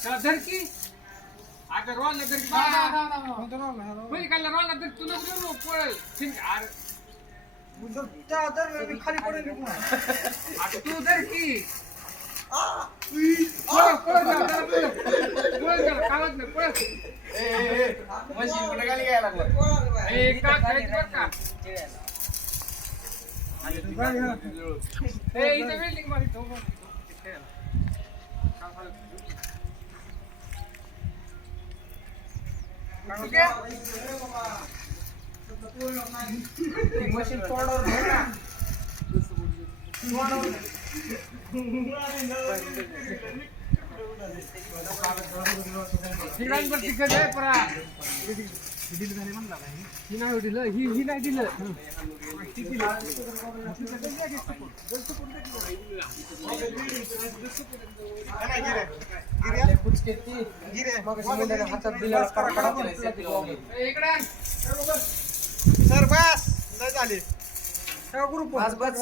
धर की आता रोल धर की कोणी काढला रोल धर तुला बोलू पळेल खाली पडेल आता तू धर की मशीन कुठे खाली घ्यायला लागलं मशीन तोडावर ही नाही दिलं हातात दिला सर बस लय झाले ग्रुप बस